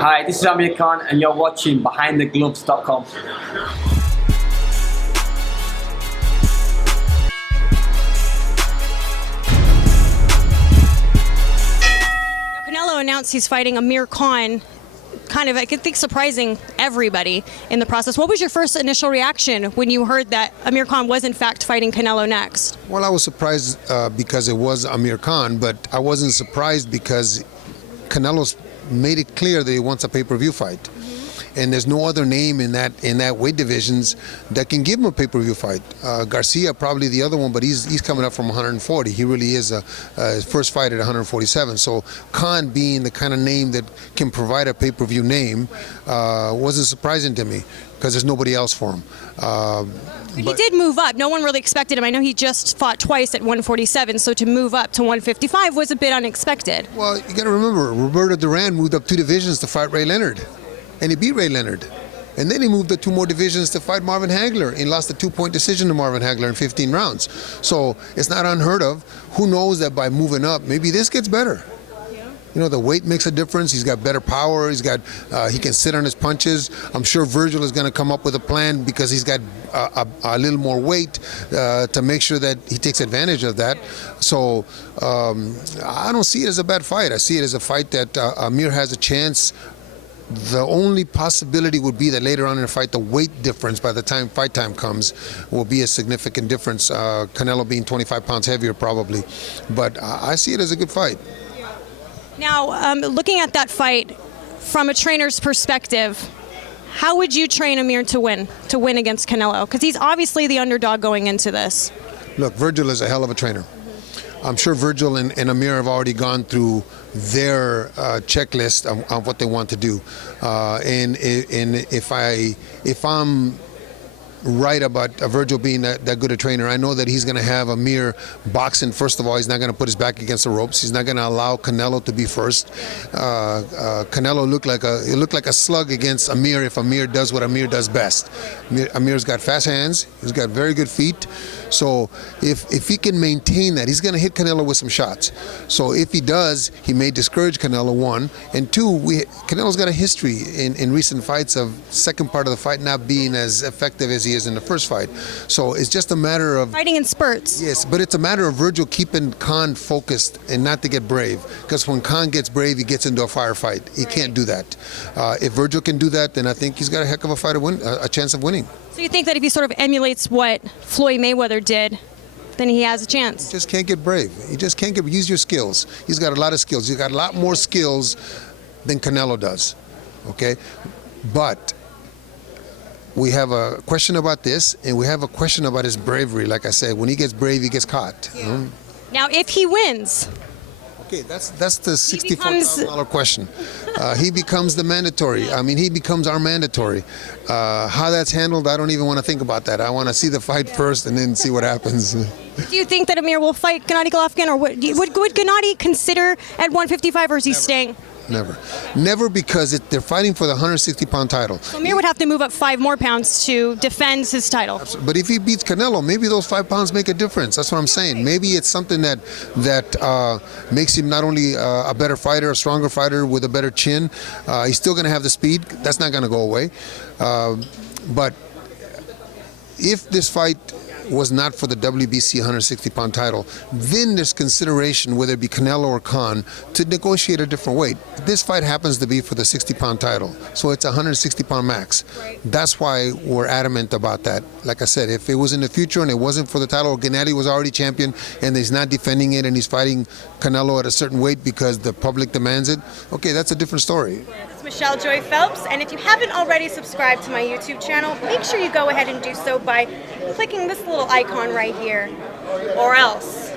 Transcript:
Hi, this is Amir Khan and you're watching BehindTheGloves.com. Canelo announced he's fighting Amir Khan, kind of, I think, surprising everybody in the process. What was your first initial reaction when you heard that Amir Khan was in fact fighting Canelo next? Well, I was surprised because it was Amir Khan, but I wasn't surprised because Canelo's made it clear that he wants a pay-per-view fight. And there's no other name in that weight divisions that can give him a pay-per-view fight. Garcia probably the other one, but he's coming up from 140. He really is his first fight at 147. So Khan being the kind of name that can provide a pay-per-view name wasn't surprising to me because there's nobody else for him. He did move up. No one really expected him. I know he just fought twice at 147, so to move up to 155 was a bit unexpected. Well, you got to remember, Roberto Duran moved up 2 divisions to fight Ray Leonard. And he beat Ray Leonard. And then he moved up 2 more divisions to fight Marvin Hagler and lost a 2-point decision to Marvin Hagler in 15 rounds. So it's not unheard of. Who knows that by moving up, maybe this gets better. You know, the weight makes a difference. He's got better power. He can sit on his punches. I'm sure Virgil is going to come up with a plan because he's got a little more weight to make sure that he takes advantage of that. So I don't see it as a bad fight. I see it as a fight that Amir has a chance. The only possibility would be that later on in the fight, the weight difference by the time fight time comes will be a significant difference. Canelo being 25 pounds heavier probably. But I see it as a good fight. Now, looking at that fight from a trainer's perspective, how would you train Amir to win against Canelo? Because he's obviously the underdog going into this. Look, Virgil is a hell of a trainer. I'm sure Virgil and Amir have already gone through their checklist of what they want to do. And if I'm right about Virgil being that good a trainer, I know that he's going to have Amir boxing. First of all, he's not going to put his back against the ropes. He's not going to allow Canelo to be first. Canelo looked like a slug against Amir if Amir does what Amir does best. Amir's got fast hands. He's got very good feet. So if he can maintain that, he's going to hit Canelo with some shots. So if he does, he may discourage Canelo, 1. And 2, Canelo's got a history in recent fights of second part of the fight not being as effective as he is in the first fight. So it's just a matter of fighting in spurts. Yes, but it's a matter of Virgil keeping Khan focused and not to get brave. Because when Khan gets brave, he gets into a firefight. He can't do that. If Virgil can do that, then I think he's got a heck of a fight to win, a chance of winning. So you think that if he sort of emulates what Floyd Mayweather did, then he has a chance? He just can't get brave. He just can't use your skills. He's got a lot of skills. He's got a lot more skills than Canelo does. Okay? But we have a question about this, and we have a question about his bravery. Like I said, when he gets brave, he gets caught. Yeah. Now, if he wins... Okay, that's the $64,000 question. He becomes the mandatory. I mean, he becomes our mandatory. How that's handled, I don't even want to think about that. I want to see the fight first and then see what happens. Do you think that Amir will fight Gennady Golovkins, or would Gennady consider at 155, or is he staying? Never, because they're fighting for the 160-pound title. So Amir would have to move up 5 more pounds to defend his title. But if he beats Canelo, maybe those 5 pounds make a difference. That's what I'm saying. Maybe it's something that makes him not only a better fighter, a stronger fighter with a better chin. He's still going to have the speed. That's not going to go away. But if this fight was not for the WBC 160-pound title, then there's consideration, whether it be Canelo or Khan, to negotiate a different weight. This fight happens to be for the 60-pound title, so it's a 160-pound max. That's why we're adamant about that. Like I said, if it was in the future and it wasn't for the title, or Gennady was already champion and he's not defending it and he's fighting Canelo at a certain weight because the public demands it, okay, that's a different story. It's Michelle Joy Phelps, and if you haven't already subscribed to my YouTube channel, make sure you go ahead and do so by clicking this little icon right here, or else